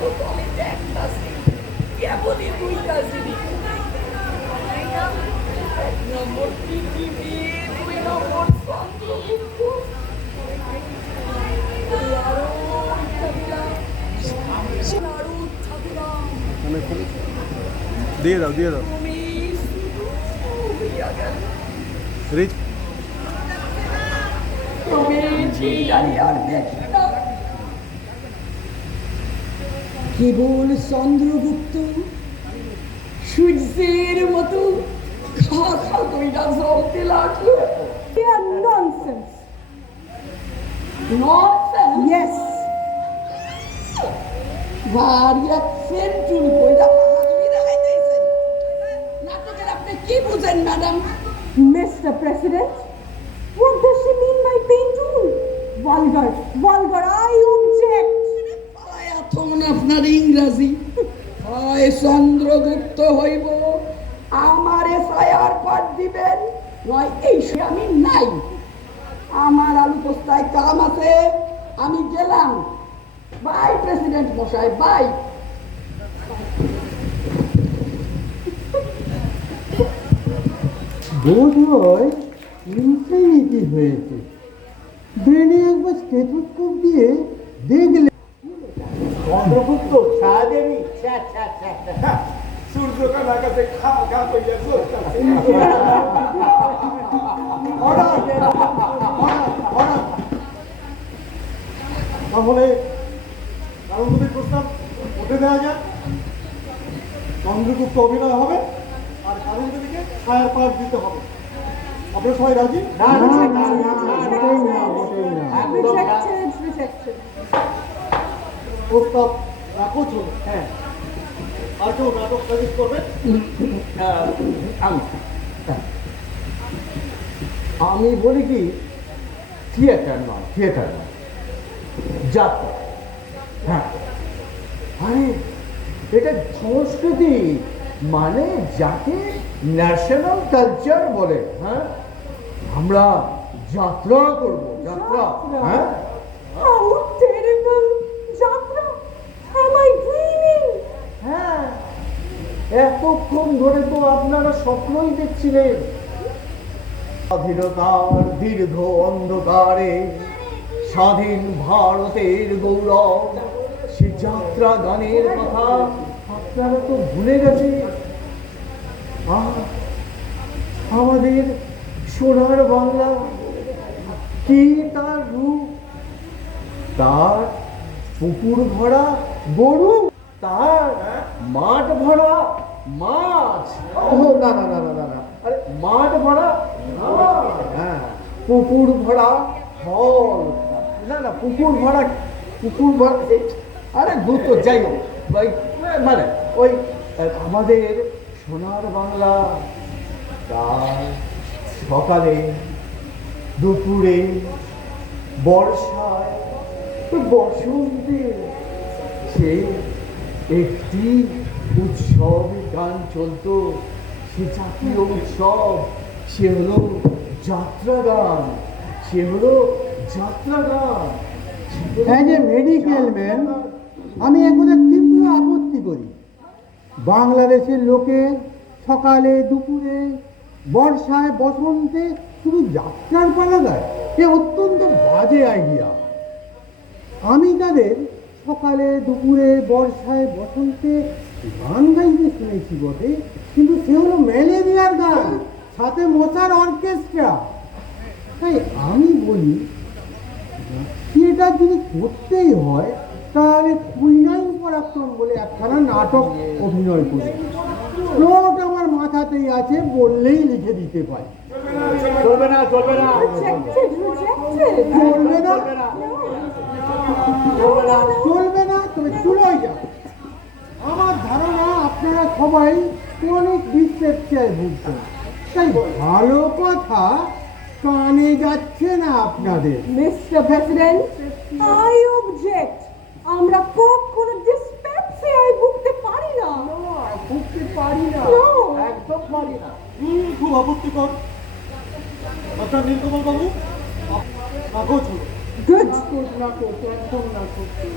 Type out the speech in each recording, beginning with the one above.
কলেজে একটা কেবলই দুইটা জিনিস, এক নম্বর পৃথিবী, দুই নম্বর চন্দ্রগুপ্ত। আরো ইচ্ছা দিলাম, আরো ইচ্ছা দিলাম, দিয়ে দাও দিয়ে দাও তুমি শুধু হইয়া গেল, রিচ তুমি ঠিক আর দেখি না। কেবল চন্দ্রগুপ্ত সূর্যের মতো খা খা কইরা জ্বলতে লাগলো। Nonsense. ননসেন্স। Yes. ভারী এক সেন্টুল কইরা বাহাদুরি দেখাইতেছেন। নাটকের আপনি কি বুঝেন madam? Mr. President, what does she mean by pain tool? Vulgar, vulgar, I object. এখন আপনার ইংরাজি হয় চন্দ্রগুপ্ত হইব, আমারে ছায়ার পাঠ দিবেন, নয় এই সে আমি নাই। আমার আলু পোস্তায় কাম আছে, আমি গেলাম। বাই প্রেসিডেন্ট মশাই, বাই। বোধ হয় ইনফিনিটি হয়েছে। ব্রেনে একবার স্টেথোস্কোপ দিয়ে দেখলে চন্দ্রগুপ্ত ছায়াদেবী সূর্যকার আকাশে খা খা কইয়া জ্বলতাছে। তাহলে কারণগুলির প্রস্তাব উঠে দেওয়া যাক। চন্দ্রগুপ্ত অভিনয় হবে আর কারণগুলিকে ছায়ার পাঠ দিতে হবে। আপনারা সবাই রাজি? Rejected, rejected. প্রস্তাব রাখো চলো। হ্যাঁ, আর কেউ নাটক সাজেস্ট করবে? আমি বলি কি, থিয়েটার নয়, যাত্রা। হ্যাঁ, আরে এটা সংস্কৃতি, মানে যাকে ন্যাশনাল কালচার বলে। হ্যাঁ, আমরা যাত্রা করব, যাত্রা। হ্যাঁ, How terrible! Jatra, am I dreaming? হ্যাঁ, এতক্ষণ ধরে তো আপনারা স্বপ্নই দেখছিলেন। স্বাধীনতার দীর্ঘ অন্ধকারে স্বাধীন ভারতের গৌরব, সে যাত্রা গানের কথা আপনারা তো ভুলে গেছে। আমাদের সোনার বাংলা, কি তার রূপ, তার পুকুর ভরা গরু, তার মাঠ ভরা মাছ। না না না না না না, আরে মাঠ ভরা, হ্যাঁ, পুকুর ভরা ফল। না না, পুকুর ভরা, আরে দ্রুত যাই হোক, মানে ওই আমাদের সোনার বাংলা, তার সকালে, দুপুরে, বর্ষায়, বসন্তে সে একটি উৎসব গান চলতো। সে জাতীয় উৎসব, সে হলো যাত্রা গান, সে হলো যাত্রা গান। অ্যাজ এ মেডিকেল ম্যান আমি একথা তীব্র আপত্তি করি। বাংলাদেশের লোকে সকালে, দুপুরে, বর্ষায়, বসন্তে শুধু যাত্রার পালা গায়, এ অত্যন্ত বাজে আইডিয়া। আমি তাদের সকালে, দুপুরে, বর্ষায়, বসন্তে গান গাইতে শুনেছি বটে, কিন্তু সে হলো ম্যালেরিয়ার গান, সাথে মশার অর্কেস্ট্রা। তাই আমি বলি, থিয়েটার যদি করতেই হয় তাহলে কুইনাইন পরাক্রম বলে একখানা নাটক অভিনয় করি। প্লট আমার মাথাতেই আছে, বললেই লিখে দিতে পারি। চলবে না, চলবে না, Rejected, rejected. চলবে না, চলবে না, তবে চুলোই যাবে। আমার ধারণা আপনারা সবাই অনেক ডিসেপশনে ভুগছেন, তাই ভালো কথা কানে যাচ্ছে না আপনাদের। Mr. President, I object. আমরা কখনো ডিসপেপসে আই ভুগতে পারি না। ভুগতে পারি না, No. একদম পারি না। খুব আপত্তিকর। আপনার নীলকমল বাবু, রাখো চলো। Good.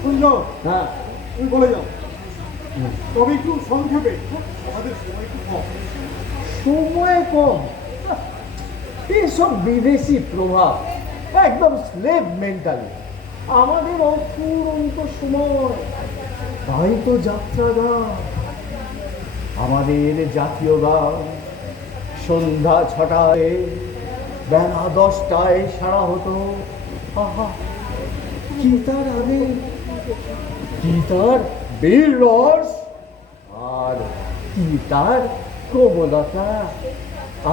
সুন্দর, হ্যাঁ, তুমি বলে যাও তবে একটু সংক্ষেপে, আমাদের সময় একটু কম। সময় কম, এসব বিদেশি প্রভাব, একদম স্লেভ মেন্টালি। আমাদের অফুরন্ত সময়, তাই তো যাত্রা গান, আমাদের জাতীয় গান সন্ধ্যা 6টায়, বেলা 10টায় সারা হতো। আহা, কি তার আগে, কি তার বীর রস, আর কি তার কোমলতা।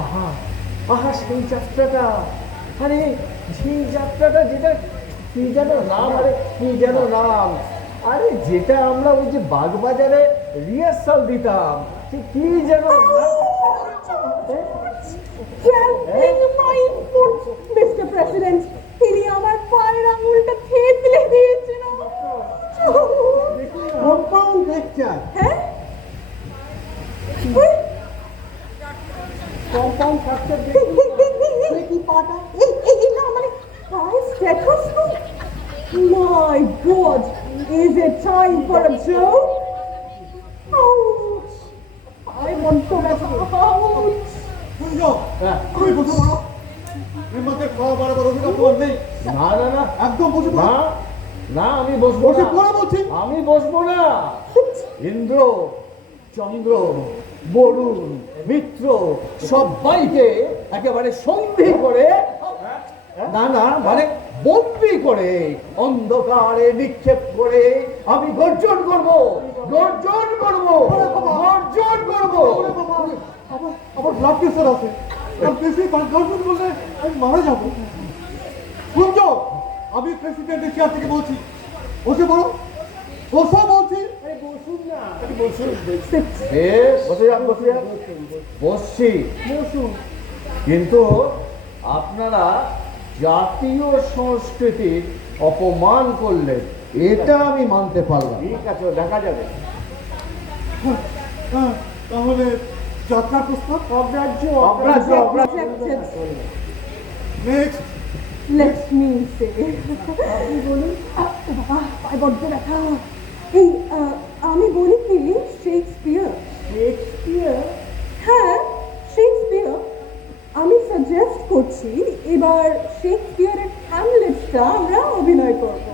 আহা আহা, সেই যাত্রাটা, আরে সেই যাত্রাটা, যেটা কি যেন নাম, আরে কি যেন নাম, আরে যেটা আমরা ওই যে বাগবাজারে রিহার্সাল দিতাম, সে কি যেন নাম? Cramping my foot, Mr. President. তিনি আমার পায়ের আঙুলটা থেতলে দিয়েছেন। Compound fracture. হ্যাঁ? কম্পাউন্ড ফ্র্যাকচার দেখি পাটা। এই না, মানে পায়ে stethoscope? My God, is it time for a joke? Ouch! I want to ব্যথা। Ouch! শুনছো? হ্যাঁ। তুমি বসে পড়ো। এর মধ্যে খাওয়া বাড়াবার অধিকার তোমার নেই। না না না একদম বসে না পড়ো। না, আমি বসবো বসে না, পড়ো বলছি। আমি বসবো না। ইন্দ্র, চন্দ্র, বরুণ, মিত্র সবাইকে একেবারে সন্ধি করে, না না মানে বন্দি করে, অন্ধকারে নিক্ষেপ করে আমি গর্জন করব, গর্জন করব, গর্জন করব। আমার ব্লাড প্রেশার আছে, আর বেশি গর্জন করলে আমি মারা যাবো। শুনছো? আমি প্রেসিডেন্টের চেয়ার থেকে বলছি, বসে পড়ো, বসো বলছি। এ বসে যান, বসে যান, বসছি। কিন্তু আপনারা জাতীয় সংস্কৃতির অপমান করলেন, এটা আমি মানতে পারলাম। ঠিক আছে, দেখা যাবে। হ্যাঁ, তাহলে যাত্রার প্রস্তাব। অগ্রাহ্য, অগ্রাহ্য, অগ্রাহ্য। Rejected. Next. Let me say. আপনি বলুন। বাবা, পায়ে বড্ড ব্যথা। এই আমি বলি কি, শেক্সপিয়ার। শেক্সপিয়ার? হ্যাঁ, শেক্সপিয়ার। আমি সাজেস্ট করছি এবার শেক্সপিয়ারের হ্যামলেটটা আমরা অভিনয় করব।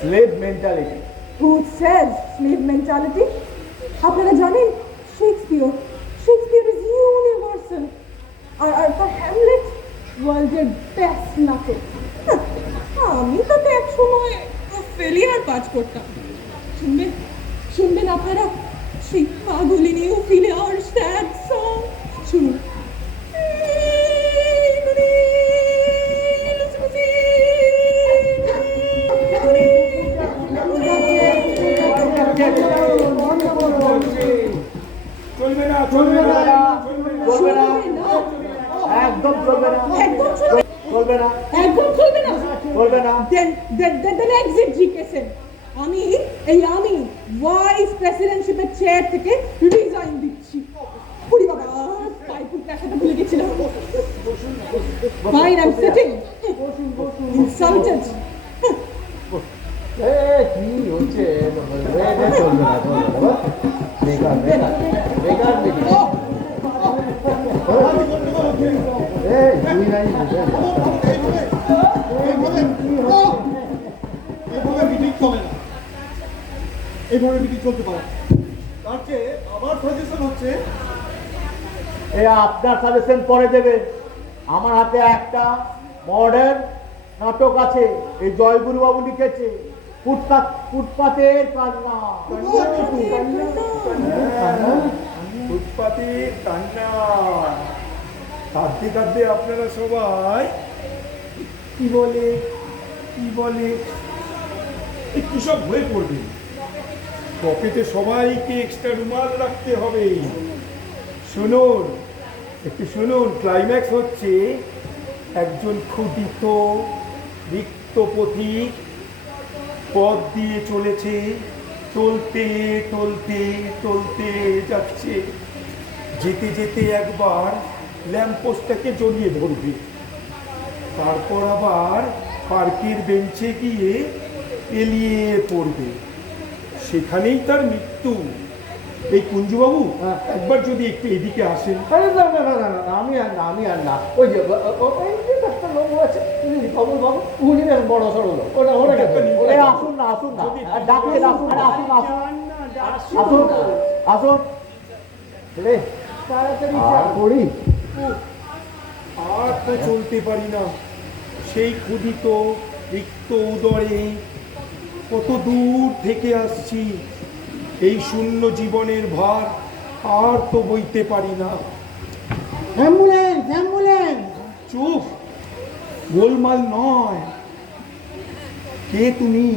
Slave mentality. Who says slave mentality? আপনারা জানেন শেক্সপিয়ার ইজ ইউনিভার্সাল, আর তার হ্যামলেট ওয়ার্ল্ডের বেস্ট নাটক। আমি তো এক সময় ফেলিয়ার কাজ করতাম। শুনবেন আপনারা সেই পাগলিনী ওফিলিয়ার স্যাড সং? শুনুন। চলবে না, চলবে না, চলবে না, একদম চলবে না, একদম চলবে চলবে না, একদম চলবে না। চলবে না। দেন এক্সিট জিকেছেন। আমি ভাইস প্রেসিডেন্টশিপের চেয়ার থেকে রিজাইন দিচ্ছি। পুরি বাবা, টাইপুর দেখাতে ভুলে গেছিলাম। Fine, I am sitting. Insulted. এ কি হচ্ছে? এটা চলবে না, চলবে না। বেকার, বেকার, বেকার, বেকার। এই তুই নাই বুঝে যা। এইভাবে মিটিং চলে না, এইভাবে মিটিং চলতে পারে না। তার চেয়ে আমার সাজেশন হচ্ছে, এ আপনার সাজেশন পরে দেবে। আমার হাতে একটা মডার্ন নাটক আছে, এই জয়গুরু বাবু লিখেছে, ফুটপাতের কান্না। ফুটপাতের কান্না। কাঁদতে কাঁদতে আপনারা সবাই কি বলে একটু সব হয়ে পড়বে। পকেটে সবাইকে এক্সট্রা রুমাল রাখতে হবে। শুনুন, একটু শুনুন, ক্লাইম্যাক্স হচ্ছে একজন ক্ষুদিত রিক্ত পথিক পথ দিয়ে চলেছে, চলতে চলতে চলতে যাচ্ছে, যেতে যেতে একবার ল্যাম্পপোস্টটাকে জড়িয়ে ধরবে, তারপর আবার পার্কের বেঞ্চে গিয়ে এলিয়ে পড়বে। সেখানেই তার মৃত্যু। এই কুঞ্জবাবু হ্যাঁ। একবার যদি একটু এদিকে আসেন। আরে না না না না না, আমি আর না। ওই যে ওই যে একটা লোক আছে, খবর বাবু, উনি বেশ বড় সড়ো লোক। ওরা এই আসুন না আর ডাকলে আসুন না, আসুন আসুন রে, তাড়াতাড়ি আর পড়ি আর তো চলতে পারি না, সেই ক্ষুধিত রিক্ত উদরে কত দূর থেকে আসছি, এই শূন্য জীবনের ভার আর তো বইতে পারি না। Ambulance ambulance! চুপ, গোলমাল নয়। কে তুমি?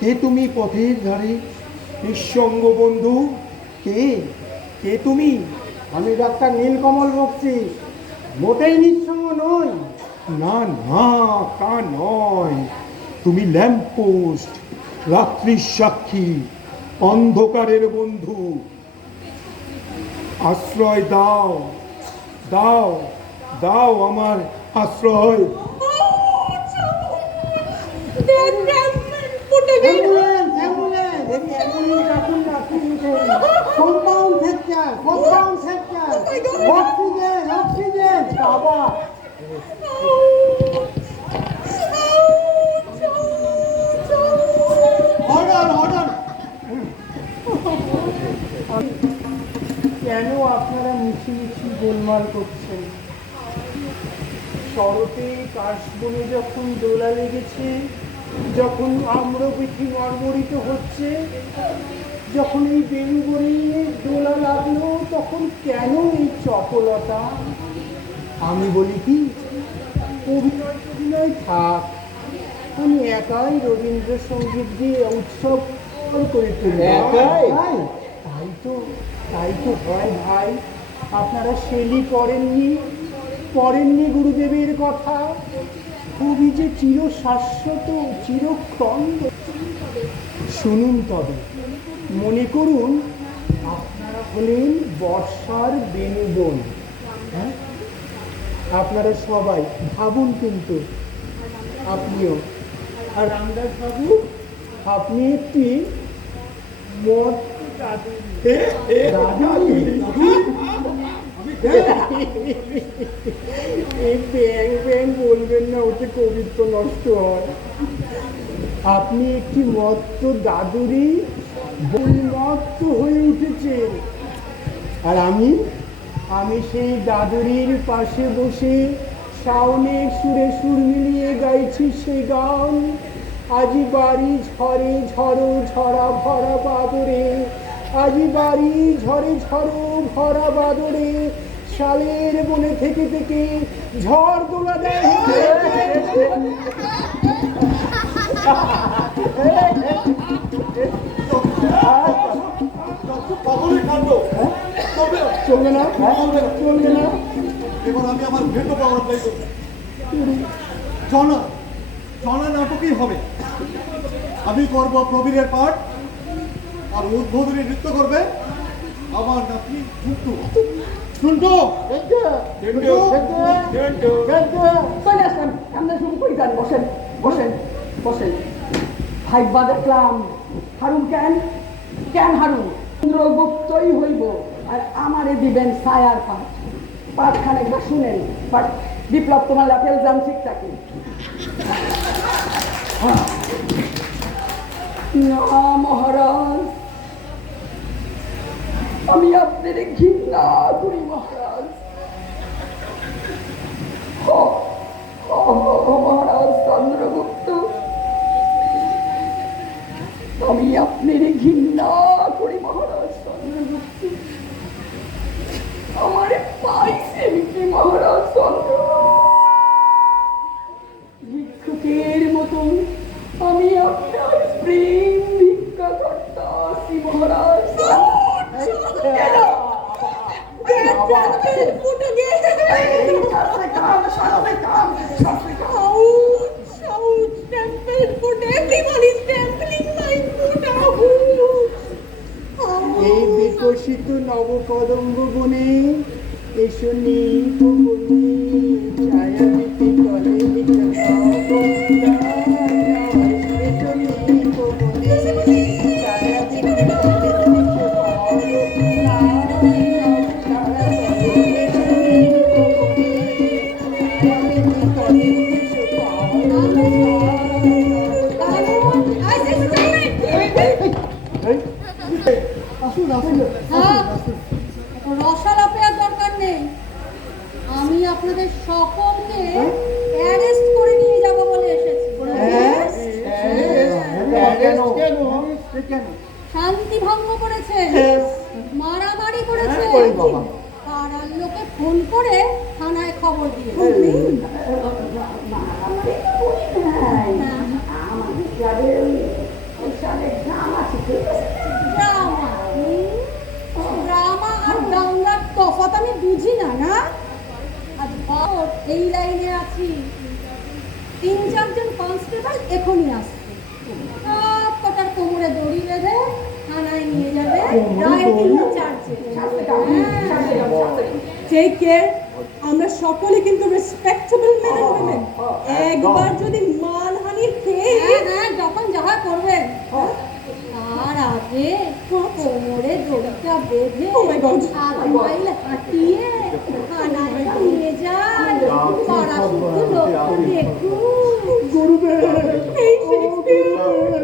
কে তুমি পথের ধারে নিঃসঙ্গ বন্ধু? কে কে তুমি? আমি ডাক্তার নীলকমল বকছি, মোটেই নিঃসঙ্গ নই। না না, তা নয়। তুমি ল্যাম্পপোস্ট, রাত্রির সাক্ষী, অন্ধকারের বন্ধু। আশ্রয় দাও, দাও, দাও আমার আশ্রয়। Ambulance ambulance! অ্যাম্বুলেন্স ডাকুন না, compound fracture, compound fracture, oxygen oxygen! বাবা, অর্ডার অর্ডার। কেন আপনারা মিছিমিছি গোলমাল করছেন? শরতে কাশবনে যখন দোলা লেগেছে, যখন আম্রপিঠি নড়বড়িত হচ্ছে, যখন এই বেলুবনে দোলা লাগলো, তখন কেন এই চপলতা? আমি বলি কি, অভিনয় অভিনয় থাক, আমি একাই রবীন্দ্রসঙ্গীত দিয়ে উৎসব করে তুলব। একাই? তাই তো হয় ভাই। আপনারা শেলি পড়েননি গুরুদেবের কথা? কবি যে চির শাশ্বত, চিরখণ্ড। শুনুন তবে, মনে করুন আপনারা হলেন বর্ষার বেণুবন। হ্যাঁ, আপনারা সবাই ভাবুন, কিন্তু আপনিও। আর রামদাস বাবু, আপনি একটি মদ এই ব্যাং ব্যাং বলবেন না, ওতে কবিত্ব নষ্ট হয়। আপনি একটি মত্ত দাদুরই মত্ত হয়ে উঠেছেন, আর আমি সেই দাদুরির পাশে বসে শাওনের সুরে সুর মিলিয়ে গাইছি সে গান। আজি বাড়ি ঝরে ঝড়ো ঝরা ভরা বাদরে, আজি বাড়ি ঝরে ঝড়ো ভরা বাদরে, শালের বনে থেকে থেকে ঝড় দোলা দেয়। পাগলের কাণ্ড। চলবে না, চলবে না। এবার আমি আমার ভেটো পাওয়ার চাই। জনা জনা নাটকই হবে। আমি করব প্রবীরের পাঠ, আর উদ্বোধনী নৃত্য করবে আমার নাতনি ঝুন্টু। ঝুন্টু, চলে আসলাম, আমরা শুরু করি গান। বসেন বসেন বসেন। ভাইবা দেখলাম হারুন। কেন হারুন? চন্দ্রগুপ্তই হইব, আর আমারে দিবেন ছায়ার পাঠ। পাঠখান একবার শুনেন। পাঠ বিপ্লব তোমার লাফেল জান ঠিক থাকে না মহারাজ, আমি আপনার ঘৃণা করি মহারাজ। মহারাজ চন্দ্রগুপ্ত, আমি আপনার ঘৃণা করি মহারাজ চন্দ্রগুপ্ত। আমার পাইছেন কি মহারাজ চন্দ্র? ভিক্ষুকের মতন আমি আপনার প্রেম ভিক্ষা করতাছি মহারাজ। এই বিকশিত নবকদম্ব বনে এসো নীলকমলি, ছায়া দিতে চলে এসো নীলকমলি, ছায়া দিতে আসুন আসুন হ্যাঁ। আসুন রসালাপের দরকার নেই, আমি আপনাদের সকলকে অ্যারেস্ট করে নিয়ে যাব বলে এসেছি। কেন শান্তি ভঙ্গ করেছেন, মারামারি করেছেন, ওরে বাবা। পাড়ার লোকে ফোন করে থানায় খবর দিয়ে আমাদের ক্লাবে ওই সালে গ্রাম আছে, ঠিক আছে? ড্রামা। ড্রামা আর দাঙ্গার তফাৎ আমি বুঝি না, না? আজ বাবর এই লাইনে আছি, 3-4 জন কনস্টেবল এখনই আসছে, সব কটার কোমরে দড়ি বেঁধে থানায় নিয়ে যাবে রাইটিং চার্জে। টেক কেয়ার, আমরা সকলে কিন্তু রেসপেক্টেবল মেন এন্ড উইমেন। একবার যদি মানহানির খেয়ে হ্যাঁ যখন যাহা করবেন তার আগে কোমরে দড়িটা বেঁধে হাত মাইল হাঁটিয়ে থানায় নিয়ে যান, পাড়া শুদ্ধ লোক দেখুন। গুরুদেব এই শেক্সপিয়ার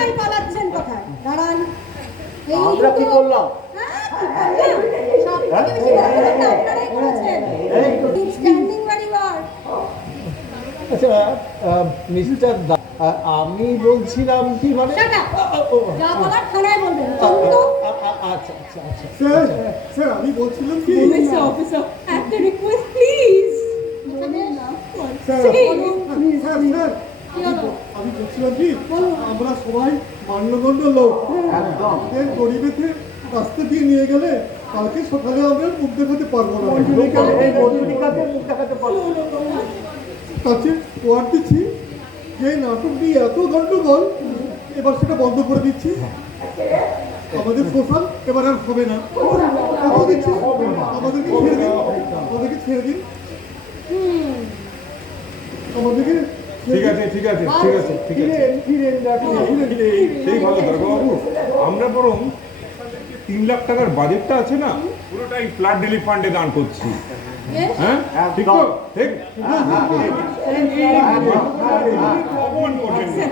এই পালাচ্ছেন কোথায়? দাঁড়ান। আমরা কি করলাম? আচ্ছা মিস্টার আমি বলছিলাম কি মানে যা বলার থানায় বলবেন। আচ্ছা আচ্ছা আচ্ছা স্যার স্যার আমি বলছিলাম কি অফিসার একটা request please. Sir sir sir কি হলো? আমি বলছিলাম কি আমরা সবাই মান্যগণ্য লোক আমাদের গরিবেতে রাস্তা দিয়ে নিয়ে গেলে কালকে সকালে আমরা মুখ দেখাতে পারবো না এই মজুরিকাতে মুখ দেখাতে পারবো না। কাছে ওয়ার দিচ্ছি যে নাটক দিয়ে এত গন্ডগোল এবার সেটা বন্ধ করে দিচ্ছি। আমাদের সোশ্যাল এবার আর হবে না। আমাদেরকে ছেড়ে দিন, আমাদেরকে ছেড়ে দিন, আমাদেরকে ঠিক আছে ঠিক আছে ঠিক আছে ঠিক আছে সেই ভালো দারোগাবাবু, আমরা বরং 3 লাখ টাকার বাজেটটা আছে না, পুরোটাই ফ্লাড রিলিফ ফান্ডে দান করছি। হ্যাঁ ঠিক তো? ঠিক অপমান করবেন না।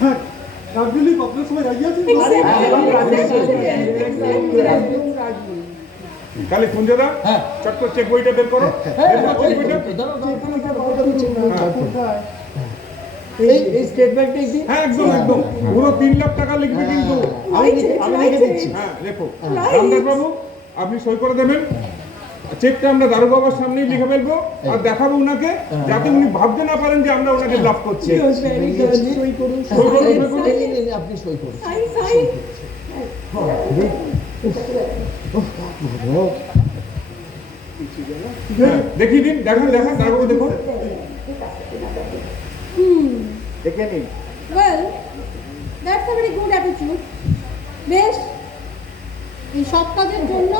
হ্যাঁ দার্জিলিং আপনার সবাই রাজি আছেন? কালি কুঞ্জদা চট করে চেক বইটা বের করো। চেক বইটা। এই স্টেটমেন্টে কি হ্যাঁ একদম একদম পুরো 3 লাখ টাকা লিখবে কিন্তু। আমি লিখে দিচ্ছি। হ্যাঁ লেখো। রামদাস বাবু আপনি সই করে দেবেন। চেকটা আমরা দারোগা বাবার সামনেই লিখে ফেলবো আর দেখাবো উনাকে, যাতে উনি ভাবতে না পারেন যে আমরা ওনাকে লাভ করছি। সই করুন, সই করুন। আপনি সই করুন। হ্যাঁ, দেখিয়ে দিন, দেখেন দেখেন দারোগা দেখুন। দেখে নিন। Well, that's a very good attitude. বেশ, এই সব কাজের জন্য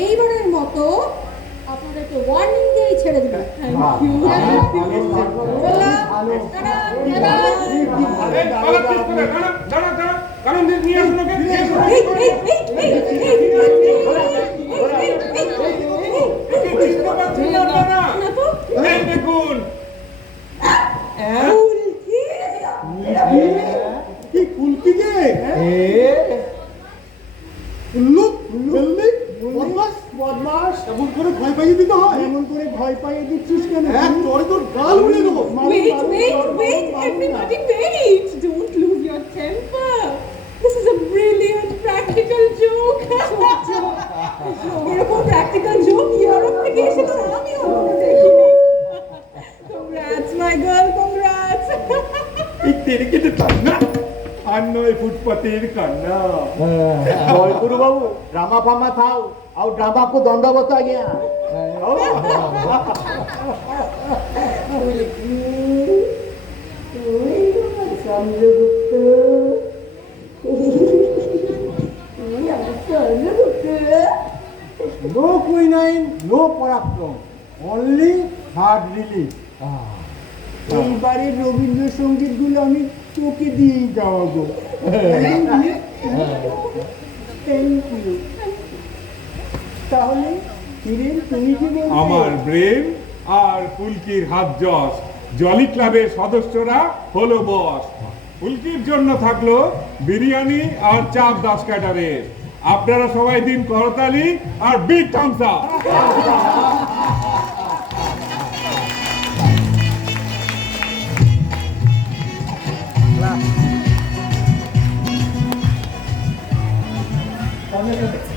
এইবারের মতো আপনাদেরকে ওয়ার্নিং দিয়েই ছেড়ে দেবেন। এই, পালা পিস করে, দাঁড়া, দাঁড়া, দাঁড়া। কারণ নিয়ে আসুন ওকে, নিয়ে আসুন ওকে। একে চিনতে পারছেন না আপনারা? এই দেখুন। কি কুলকি যে উল্লু বিল্ডিং বদমাস এমন করে ভয় পাইয়ে দিতে হয়? এমন করে ভয় পাইয়ে দিচ্ছিস কেন? এক চড়ে তোর গাল উড়িয়ে দেবো। Wait, everybody wait. Don't lose your temper. This is a brilliant practical joke. এরকম practical joke ইউরোপ থেকে এসেছে, আমি কখনো দেখিনি। Congrats, my girl, congrats. এই তেরেকেটে কান্না আর নয় ফুটপাতের কান্না। जय गुरु बाबू ड्रामा फामा था और ड्रामा को दंडवत आ गया। নো কুইনাইন নো পরাক্রম, অনলি হার্ড রিলিফ। এইবারের রবীন্দ্রসঙ্গীত গুলো আমি তোকে দিয়েই গাওয়াবো। Thank you. তাহলে হিরেন তুমি কি বলছো? আমার ব্রেন আর ফুলকির হাত জস, জলি ক্লাবের সদস্যরা হলো বস। ফুলকির জন্য থাকলো বিরিয়ানি আর চাপ দাস ক্যাটারের। আপনারা সবাই দিন করতালি আর বিগ থামস আপ। সামনে